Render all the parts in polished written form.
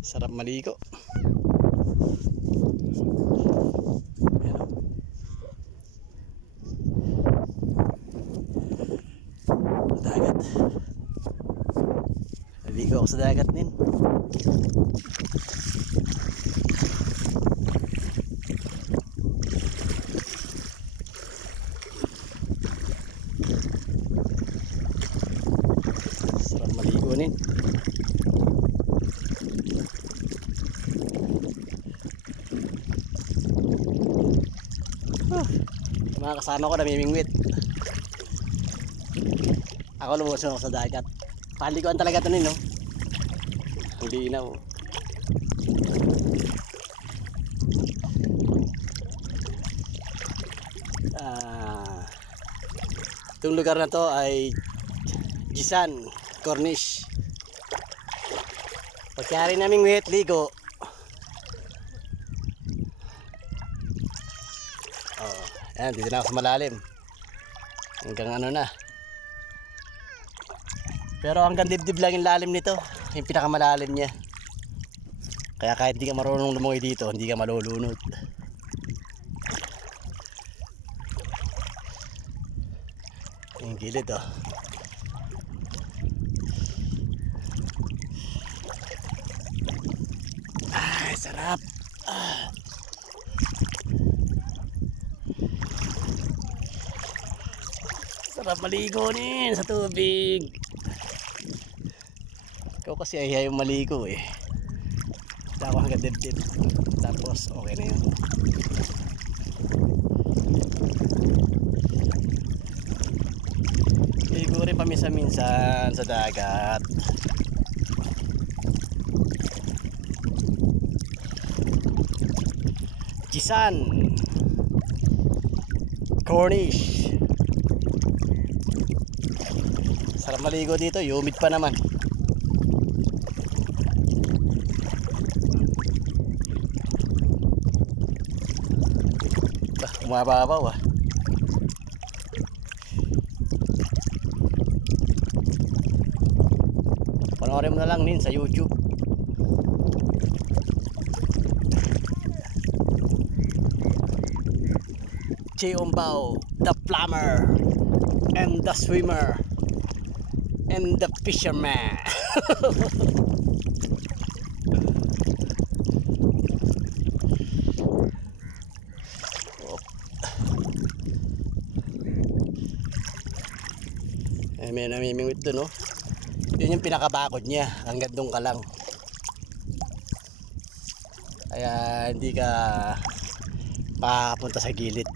Sarap maligo. Dagat. Naligo ako sa dagat din. Sarap maligo din. Mga kasama ko namimingwit. Ako lumuwas ako sa dagat. Paliguan talaga ito nin, no? Hindi na, oh. Itong lugar na to ay Jisan, Cornish. Pagkari naming wet, ligo. Oh, ayan, dito na ako sa malalim. Hanggang ano na. Pero hanggang dibdib lang yung lalim nito. Yung pinakamalalim niya. Kaya kahit hindi ka marunong lumungoy dito, hindi ka malulunod. Yung gilid, oh. Ay, sarap. Sarap maligo nin sa tubig. Ikaw kasi ayaw yung maligo eh. Ako hanggang dibdib. Tapos okay na yun. Ligo rin paminsan-minsan sa dagat. Jisan, Cornish. Sarap maligo dito, humid pa naman. Umababaw, ah. Panoorin mo na lang nin sa YouTube. Cheombao, the plumber and the swimmer and the fisherman. May namimingwit doon, oh. Yun yung pinakabakod niya, hanggang doon ka lang. Kaya hindi ka papunta sa gilid.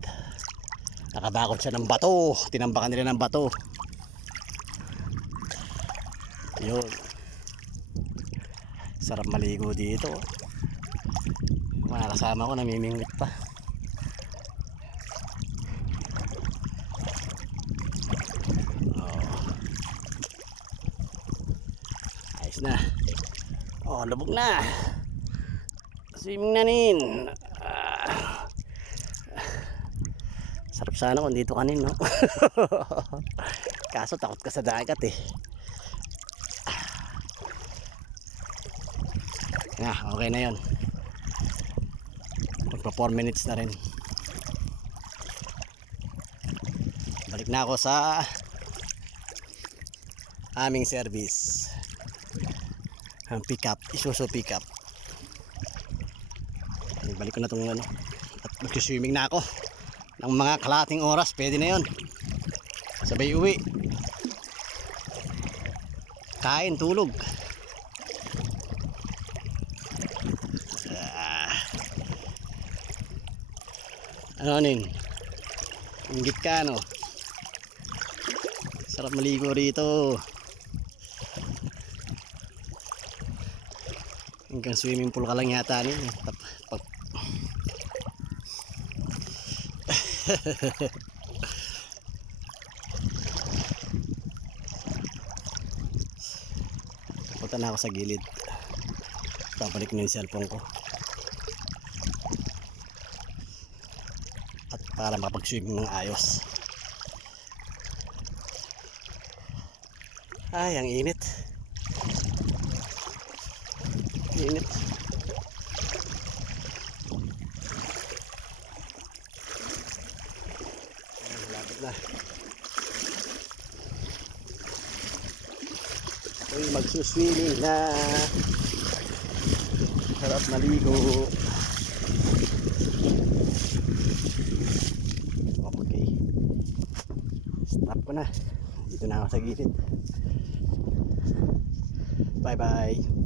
Nakabakod siya ng bato, tinambakan nila ng bato. Yun. Sarap maligo dito. Mga kasama ko namimingwit pa. Na. Oh, lubog na. Swimming na nin. Sarap sana kung dito kanin, no? Kaso takot ka sa dagat eh. Okay na yun. Magpa 4 minutes na rin. Balik na ako sa aming service. Ang pick up, Isuzu pick up. Balik ko na itong ano. At mag-swimming na ako ng mga kalating oras, pwede na yun. Sabay uwi, kain, tulog. Ano nin? Inggit ka, no? Sarap maligo rito. Hanggang swimming pool ka lang yata nin. Punta na ako sa gilid. Babalik na yung cellphone ko. At para makapag-swimming ng ayos. Ay, ang init. init. Ayan, malapit na. Ako'y magsuswimming na. Sarap maligo. Okay. Stop ko na. Dito na ako sa gilid. Bye bye.